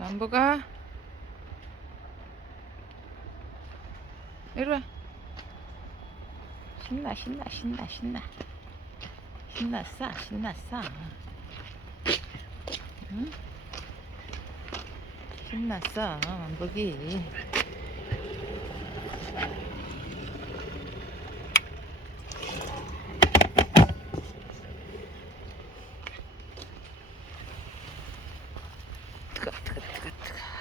만보가. 이리 와. 신나 신나 신나 신나. 신났어 신났어. 응? 신났어 만보기 뜨거 뜨거 뜨거 뜨거 더블 데이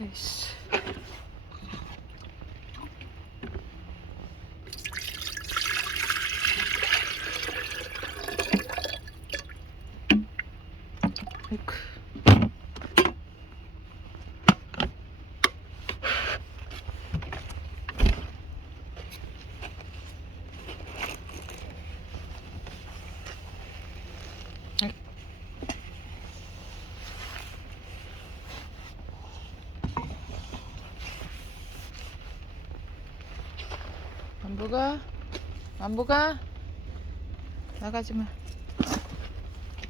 Isso. 만보가? 나가지 마.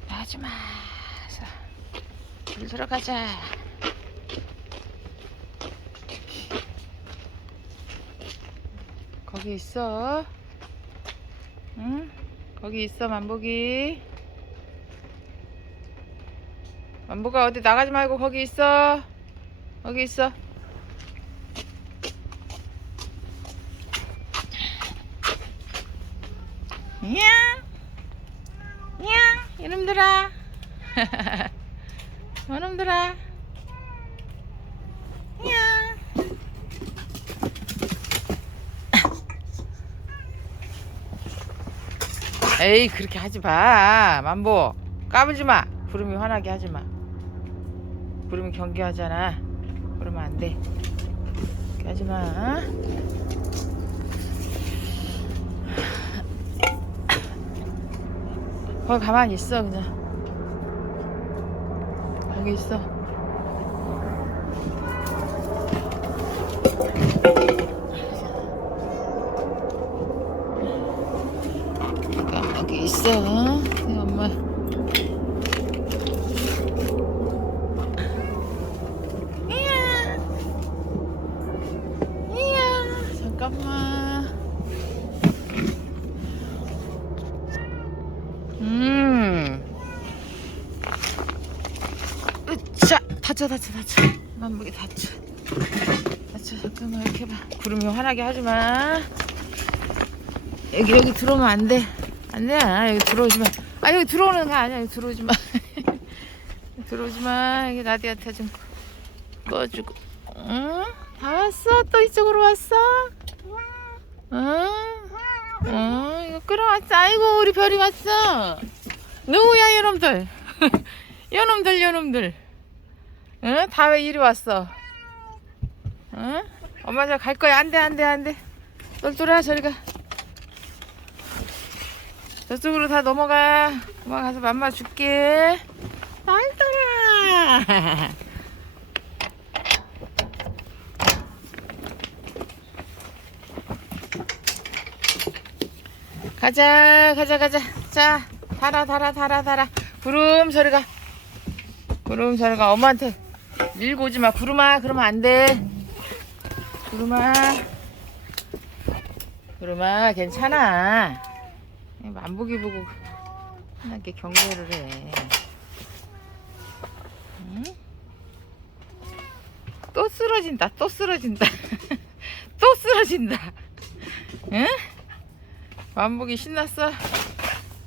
나가지 마. 자, 물 들어가자. 거기 있어. 응? 거기 있어 만보기. 만보가 어디 나가지 말고 거기 있어. 거기 있어 냥! 냥! 이놈들아! 이놈들아! 냥! 에이, 그렇게 하지 마. 만보. 까불지 마. 구름이 화나게 하지 마. 구름이 경계하잖아. 그러면 안 돼. 그렇게 하지 마. 거기 가만히 있어 그냥. 거기 있어. 여기 있어 어? 네 엄마. 이야. 이야. 잠깐만 음. 으차 다쳐 다쳐 다쳐. 만무게 다쳐. 다쳐 잠깐만 이렇게 봐. 구름이 화나게 하지 마. 여기 여기 들어오면 안돼. 안돼. 여기 들어오지 마 아 여기 들어오는 거 아니야. 여기 들어오지 마. 들어오지 마. 여기 라디아타 좀 꺼주고. 응? 다 왔어? 또 이쪽으로 왔어? 응? 어, 이거 끌어왔어. 아이고, 우리 별이 왔어. 누구야, 요놈들? 요놈들, 요놈들. 응? 다 왜 이리 왔어? 응? 엄마 저 갈 거야. 안 돼, 안 돼, 안 돼. 똘똘아, 저리 가. 저쪽으로 다 넘어가. 엄마 가서 맘마 줄게. 똘똘아. 가자 가자 가자 자 달아 달아 달아 달아 구름 소리가 구름 소리가 엄마한테 밀고 오지 마 구름아 그러면 안 돼 구름아 구름아 괜찮아 만보기 보고 하나게 경계를 해 응? 또 쓰러진다 또 쓰러진다 또 쓰러진다 응? 만보기 신났어?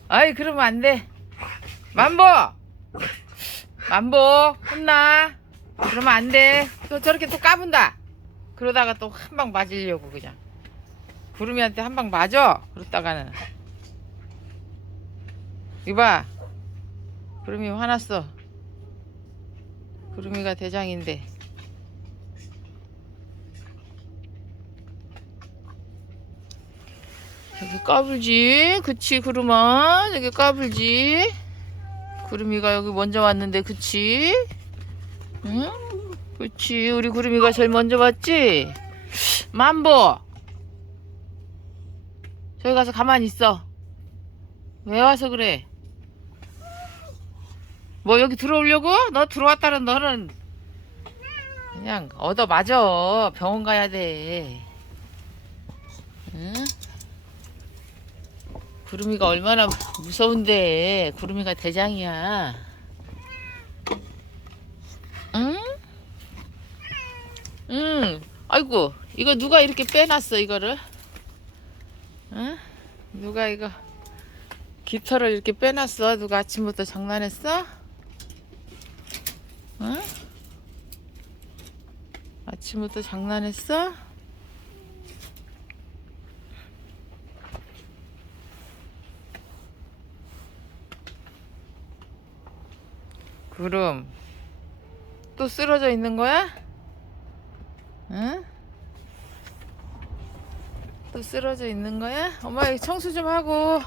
아이 그러면 안 돼. 만보! 만보 혼나. 그러면 안 돼. 또 저렇게 또 까분다. 그러다가 또 한 방 맞으려고 그냥. 구름이한테 한 방 맞아. 그러다가는. 이봐. 구름이 화났어. 구름이가 대장인데. 여기 까불지? 그치, 구름아? 여기 까불지? 구름이가 여기 먼저 왔는데, 그치? 응? 그치, 우리 구름이가 제일 먼저 왔지? 만보! 저기 가서 가만히 있어. 왜 와서 그래? 뭐 여기 들어오려고? 너 들어왔다는 너는 그냥 얻어 맞아. 병원 가야 돼. 응? 구름이가 얼마나 무서운데 구름이가 대장이야. 응? 응. 아이고 이거 누가 이렇게 빼놨어 이거를? 응? 누가 이거 깃털을 이렇게 빼놨어? 누가 아침부터 장난했어? 응? 아침부터 장난했어? 구름 또 쓰러져 있는 거야? 응? 또 쓰러져 있는 거야? 엄마 여기 청소 좀 하고.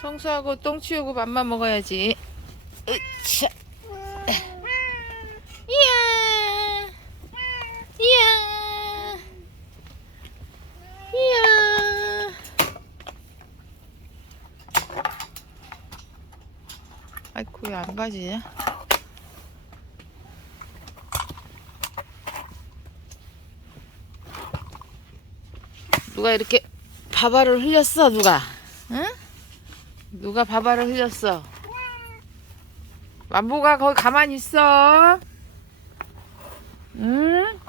청소하고 똥 치우고 밥만 먹어야지. 으차. 이야. 이야. 이야. 아이고 왜안 가지냐 누가 이렇게 밥알을 흘렸어 누가 응? 누가 밥알을 흘렸어 만보가 거기 가만히 있어 응?